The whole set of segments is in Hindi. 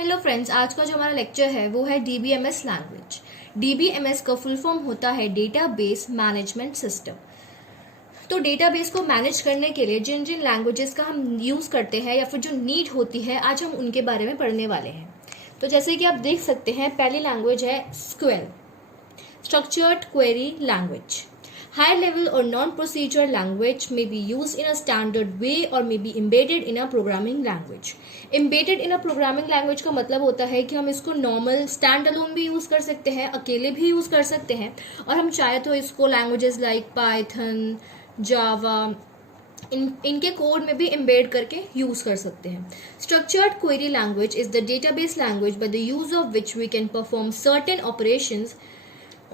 हेलो फ्रेंड्स, आज का जो हमारा लेक्चर है वो है डीबीएमएस लैंग्वेज। डीबीएमएस का फुल फॉर्म होता है डेटाबेस मैनेजमेंट सिस्टम। तो डेटाबेस को मैनेज करने के लिए जिन जिन लैंग्वेजेस का हम यूज करते हैं या फिर जो नीड होती है, आज हम उनके बारे में पढ़ने वाले हैं। तो जैसे कि आप देख सकते हैं, पहली लैंग्वेज है SQL, structured query language. High level or non-procedural language may be used in a standard way or may be embedded in a programming language. Embedded in a programming language का मतलब होता है कि हम इसको नॉर्मल स्टैंड अलोन भी यूज़ कर सकते हैं, अकेले भी यूज़ कर सकते हैं, और हम चाहे तो इसको लैंग्वेजेस लाइक पाइथन, जावा, इनके कोड में भी एम्बेड करके यूज कर सकते हैं। Structured query language is the database language by the use of which we can perform certain operations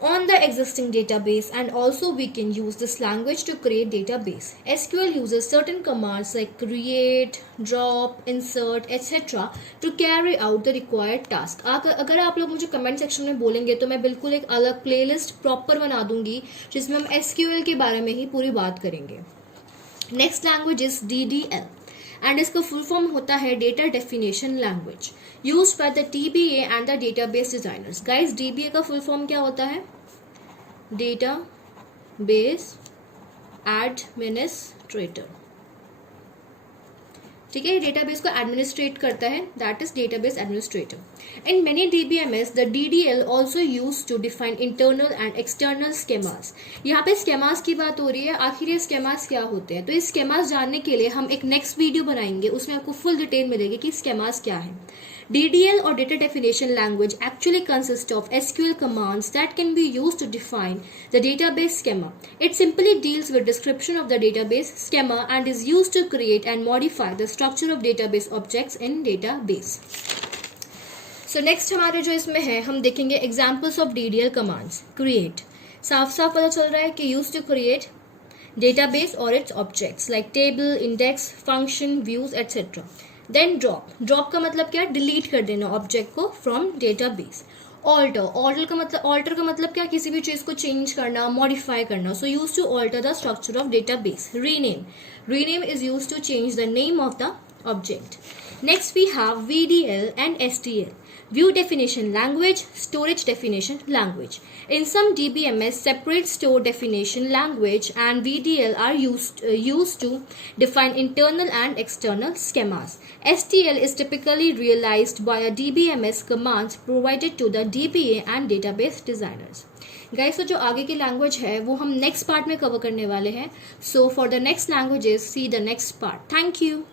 on the existing database, and also we can use this language to create database. SQL uses certain commands like create, drop, insert, etc. to carry out the required task. अगर आप लोग मुझे कमेंट सेक्शन में बोलेंगे तो मैं बिल्कुल एक अलग प्लेलिस्ट प्रॉपर बना दूंगी जिसमें हम SQL के बारे में ही पूरी बात करेंगे। Next language is DDL and इसका फुल फॉर्म होता है data definition language, used by the DBA and the database designers. Guys, DBA का फुल फॉर्म क्या होता है? Database administrator. ठीक है, डेटाबेस को एडमिनिस्ट्रेट करता है, that is database administrator. In many DBMS the DDL also use to define internal and external schemas. यहाँ पे स्केमास की बात हो रही है। आखिर ये स्केमास क्या होते हैं? तो ये स्केमास जानने के लिए हम एक नेक्स्ट वीडियो बनाएंगे, उसमें आपको फुल डिटेल मिलेगी कि स्केमास क्या है। DDL or data definition language actually consists of SQL commands that can be used to define the database schema. It simply deals with description of the database schema and is used to create and modify the structure of database objects in database. So next हमारे जो इसमें है, हम देखेंगे examples of DDL commands. Create, साफ साफ पता चल रहा है कि used to create database or its objects like table, index, function, views, etc. Then drop का मतलब क्या? डिलीट कर देना ऑब्जेक्ट को फ्रॉम डेटाबेस। ऑल्टर का मतलब क्या? किसी भी चीज को चेंज करना, मॉडिफाई करना। So use to alter the structure of database. Rename is use to change the name of the object. Next we have VDL and STL, view definition language, storage definition language. In some DBMS, separate store definition language and VDL are used to define internal and external schemas. STL is typically realized by a DBMS commands provided to the DBA and database designers. Guys, so जो आगे की लैंग्वेज है वो हम नेक्स्ट पार्ट में कवर करने वाले हैं. So for the next languages, see the next part. Thank you.